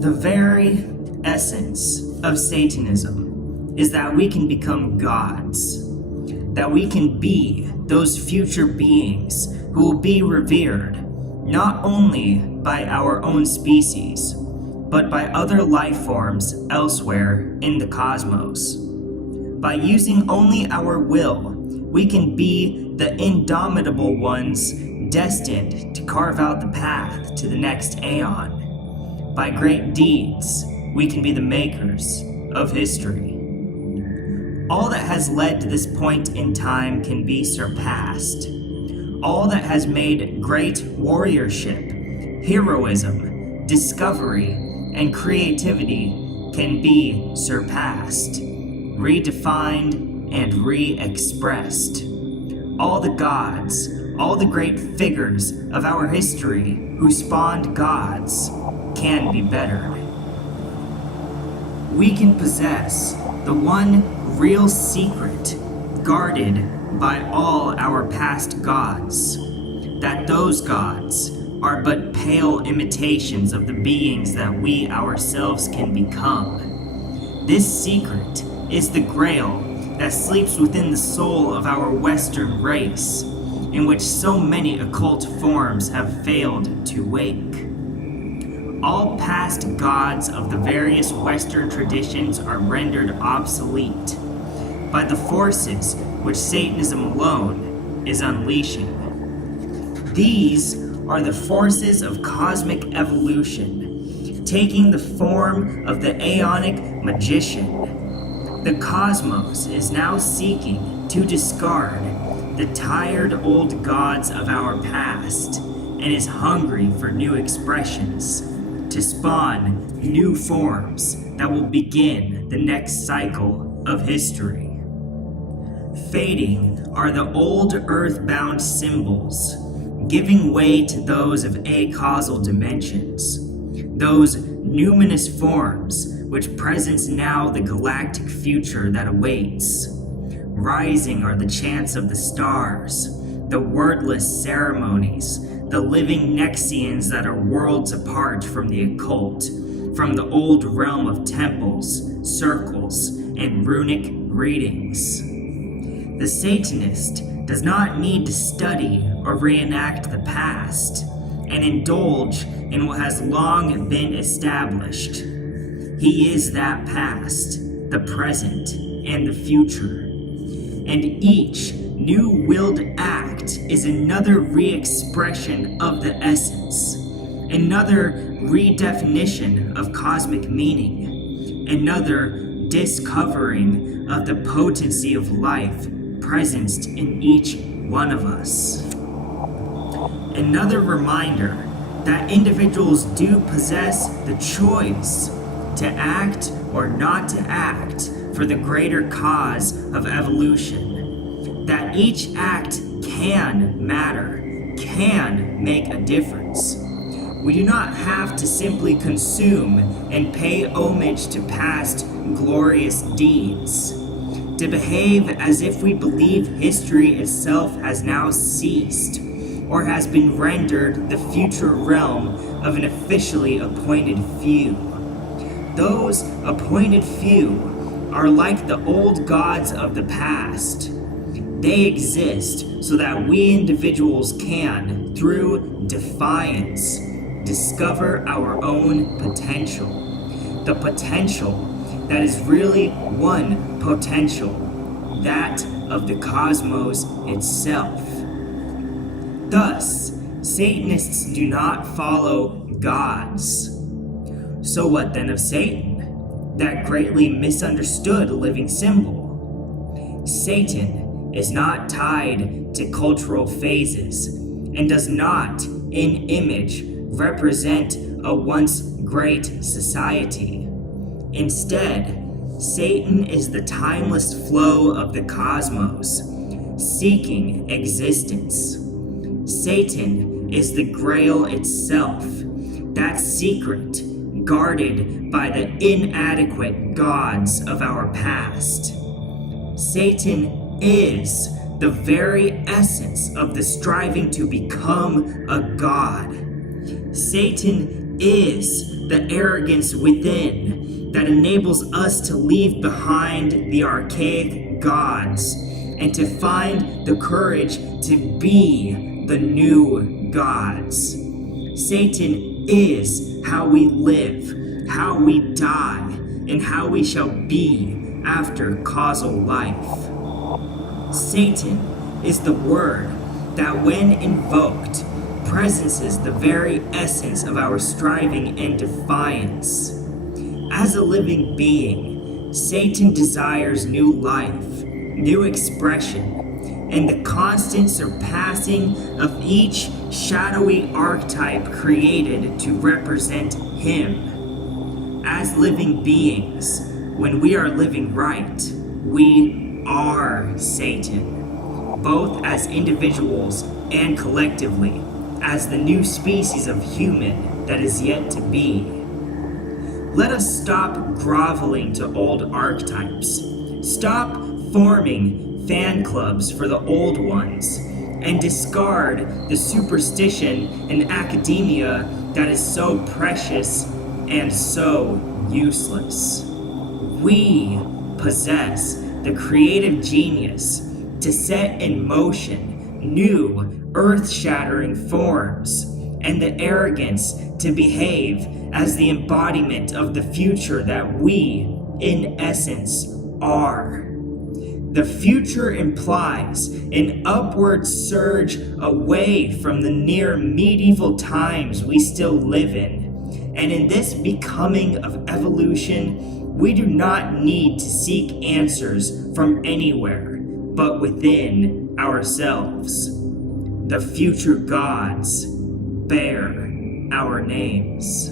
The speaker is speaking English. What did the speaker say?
The very essence of Satanism is that we can become gods, that we can be those future beings who will be revered not only by our own species, but by other life forms elsewhere in the cosmos. By using only our will, we can be the indomitable ones destined to carve out the path to the next aeon. By great deeds, we can be the makers of history. All that has led to this point in time can be surpassed. All that has made great warriorship, heroism, discovery, and creativity can be surpassed, redefined, and re-expressed. All the gods, all the great figures of our history who spawned gods can be bettered. We can possess the one real secret guarded by all our past gods, that those gods are but pale imitations of the beings that we ourselves can become. This secret is the grail that sleeps within the soul of our Western race, in which so many occult forms have failed to wake. All past gods of the various Western traditions are rendered obsolete by the forces which Satanism alone is unleashing. These are the forces of cosmic evolution, taking the form of the aeonic magician. The cosmos is now seeking to discard the tired old gods of our past and is hungry for new expressions, to spawn new forms that will begin the next cycle of history. Fading are the old earth-bound symbols, giving way to those of acausal dimensions, those numinous forms which presents now the galactic future that awaits. Rising are the chants of the stars, the wordless ceremonies, the living Nexians that are worlds apart from the occult, from the old realm of temples, circles, and runic readings. The Satanist does not need to study or reenact the past and indulge in what has long been established. He is that past, the present, and the future. And each new-willed act is another re-expression of the essence, another redefinition of cosmic meaning, another discovering of the potency of life presenced in each one of us. Another reminder that individuals do possess the choice to act or not to act for the greater cause of evolution. That each act can matter, can make a difference. We do not have to simply consume and pay homage to past glorious deeds, to behave as if we believe history itself has now ceased or has been rendered the future realm of an officially appointed few. Those appointed few are like the old gods of the past. They exist so that we individuals can, through defiance, discover our own potential. The potential that is really one potential, that of the cosmos itself. Thus, Satanists do not follow gods. So what then of Satan? That greatly misunderstood living symbol. Satan is not tied to cultural phases and does not, in image, represent a once great society. Instead, Satan is the timeless flow of the cosmos, seeking existence. Satan is the Grail itself, that secret guarded by the inadequate gods of our past. Satan is the very essence of the striving to become a god. Satan is the arrogance within that enables us to leave behind the archaic gods and to find the courage to be the new gods. Satan is how we live, how we die, and how we shall be after causal life. Satan is the word that, when invoked, presences the very essence of our striving and defiance. As a living being, Satan desires new life, new expression, and the constant surpassing of each shadowy archetype created to represent him. As living beings, when we are living right, we are Satan, both as individuals and collectively, as the new species of human that is yet to be. Let us stop groveling to old archetypes, stop forming fan clubs for the old ones, and discard the superstition in academia that is so precious and so useless. We possess the creative genius to set in motion new earth-shattering forms, and the arrogance to behave as the embodiment of the future that we, in essence, are. The future implies an upward surge away from the near medieval times we still live in, and in this becoming of evolution, we do not need to seek answers from anywhere, but within ourselves. The future gods bear our names.